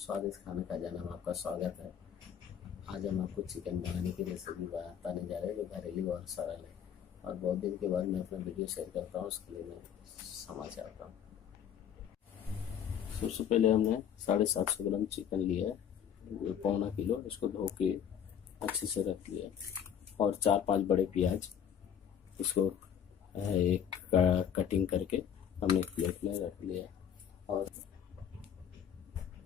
स्वादिष्ट खाना का जाना में आपका स्वागत है। आज हम आपको चिकन बनाने की रेसिपी बताने जा रहे हैं जो घरेलू और सरल है और बहुत दिन के बाद मैं अपना वीडियो शेयर करता हूँ, उसके लिए मैं क्षमा चाहता हूँ। सबसे पहले हमने 750 ग्राम चिकन लिया है, पौना किलो। इसको धो के अच्छे से रख लिया और 4-5 बड़े प्याज, इसको एक कटिंग करके हमने एक प्लेट में रख लिया।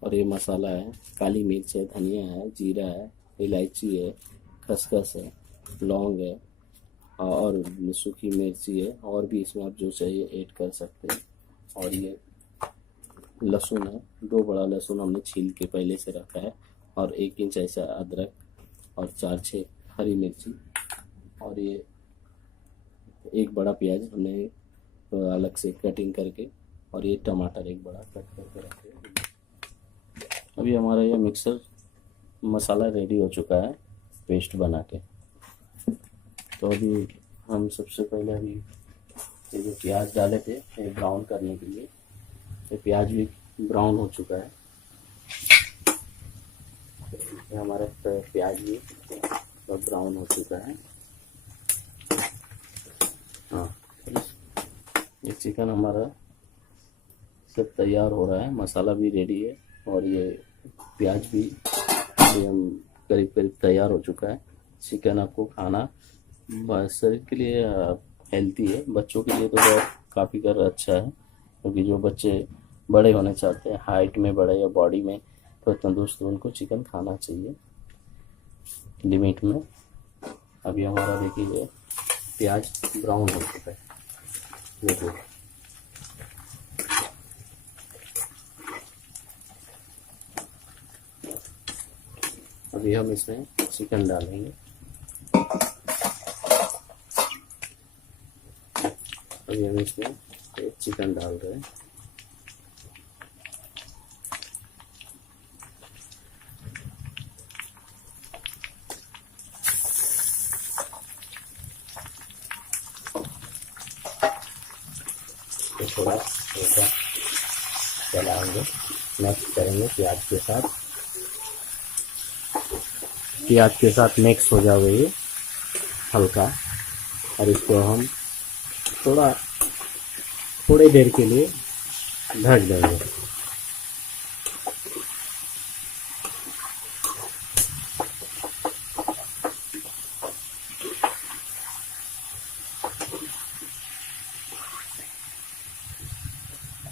और ये मसाला है, काली मिर्च है, धनिया है, जीरा है, इलायची है, खसखस है, लौंग है और सूखी मिर्ची है, और भी इसमें आप जो चाहिए ऐड कर सकते हैं। और ये लहसुन है, 2 बड़ा लहसुन हमने छील के पहले से रखा है, और 1 इंच ऐसा अदरक और 4-6 हरी मिर्ची, और ये 1 बड़ा प्याज हमने अलग से कटिंग करके, और ये टमाटर 1 बड़ा कट करके रखे। अभी हमारा ये मिक्सर मसाला रेडी हो चुका है पेस्ट बना के। तो अभी हम सबसे पहले अभी ये जो प्याज डाले थे ये ब्राउन करने के लिए, ये प्याज भी ब्राउन हो चुका है। ये हमारा प्याज भी ब्राउन हो चुका है। हाँ, ये चिकन हमारा सब तैयार हो रहा है, मसाला भी रेडी है और ये प्याज भी हम करीब करीब तैयार हो चुका है। चिकन आपको खाना शरीर के लिए हेल्दी है, बच्चों के लिए तो बहुत काफ़ी कर अच्छा है, क्योंकि जो बच्चे बड़े होने चाहते हैं, हाइट में बड़े या बॉडी में तो तंदुरुस्त, उनको चिकन खाना चाहिए लिमिट में। अभी हमारा देखिए प्याज ब्राउन हो चुका है, देखिए। अभी हम इसमें चिकन डालेंगे। अभी हम इसमें चिकन डाल रहे हैं। तो थोड़ा ऐसा चलाएंगे, मिक्स करेंगे प्याज के साथ। प्याज के साथ मिक्स हो जाए ये हल्का, और इसको हम थोड़ी देर के लिए ढक देंगे।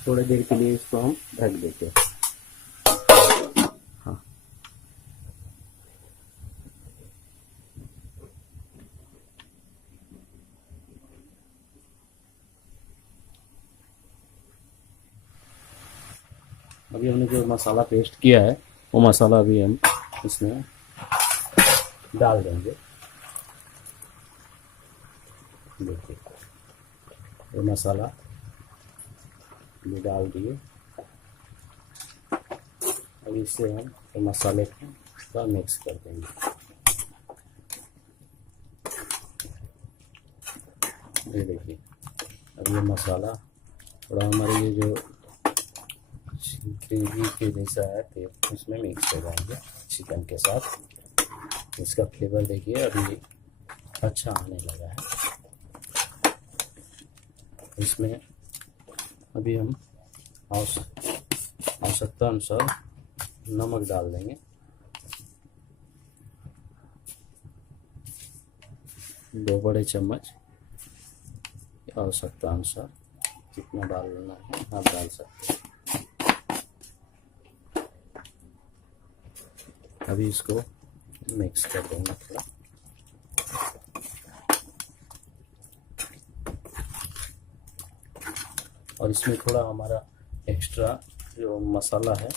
थोड़ी देर के लिए इसको हम ढक देते हैं। हाँ, अभी हमने जो मसाला पेस्ट किया है वो मसाला अभी हम इसमें डाल देंगे। देखिए ये मसाला भी डाल दिए। अब इससे हम तो मसाले को थोड़ा मिक्स कर देंगे। ये देखिए अब ये मसाला थोड़ा हमारे ये जो ग्रेवी के जैसा है तो इसमें मिक्स हो जाएंगे चिकन के साथ। इसका फ्लेवर देखिए अभी अच्छा आने लगा है। इसमें अभी हम आवश्यकता अनुसार नमक डाल देंगे। 2 बड़े चम्मच, आवश्यकता अनुसार कितना डालना है आप डाल सकते हैं। अभी इसको मिक्स कर देंगे थोड़ा। और इसमें थोड़ा हमारा एक्स्ट्रा जो मसाला है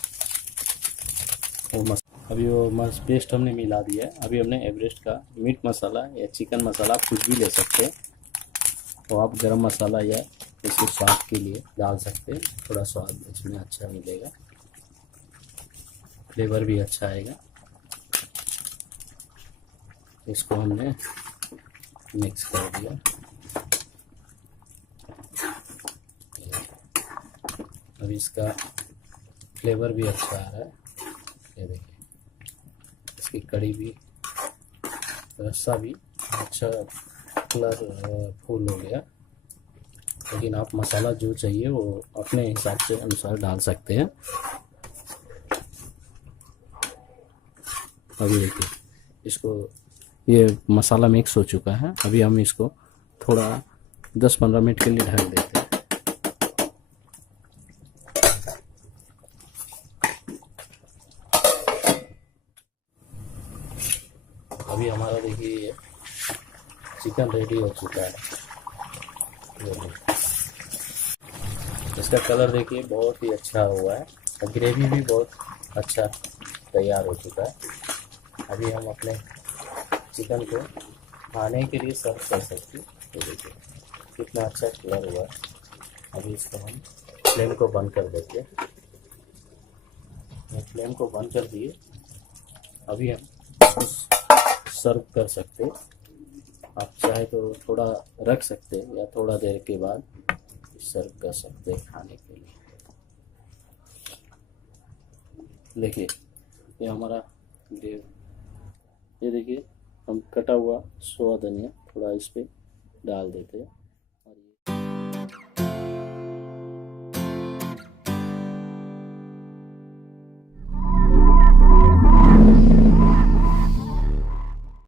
वो अभी वो पेस्ट हमने मिला दिया है। अभी हमने एवरेस्ट का मीट मसाला या चिकन मसाला आप कुछ भी ले सकते हैं, तो आप गरम मसाला या इसके स्वाद के लिए डाल सकते हैं। थोड़ा स्वाद इसमें अच्छा मिलेगा, फ्लेवर भी अच्छा आएगा। इसको हमने मिक्स कर दिया। अभी इसका फ्लेवर भी अच्छा आ रहा है। ये देखिए इसकी कड़ी भी, रस्सा भी अच्छा कलर फुल हो गया। लेकिन आप मसाला जो चाहिए वो अपने हिसाब से अनुसार डाल सकते हैं। अभी देखिए इसको, ये मसाला मिक्स हो चुका है। अभी हम इसको थोड़ा 10-15 मिनट के लिए ढक देते हैं। अभी हमारा देखिए ये चिकन रेडी हो चुका है। इसका कलर देखिए बहुत ही अच्छा हुआ है और ग्रेवी भी बहुत अच्छा तैयार हो चुका है। अभी हम अपने चिकन को खाने के लिए सर्व कर सकते हैं। तो देखिए कितना अच्छा कलर हुआ है। अभी इसको हम फ्लेम को बंद कर देते हैं। फ्लेम को बंद कर दिए। अभी हम इसको सर्व कर सकते हैं। आप चाहे तो थोड़ा रख सकते हैं या थोड़ा देर के बाद सर्व कर सकते हैं खाने के लिए। देखिए ये हमारा ग्रेवी, ये देखिए हम कटा हुआ स्वाद धनिया थोड़ा इस पे डाल देते हैं।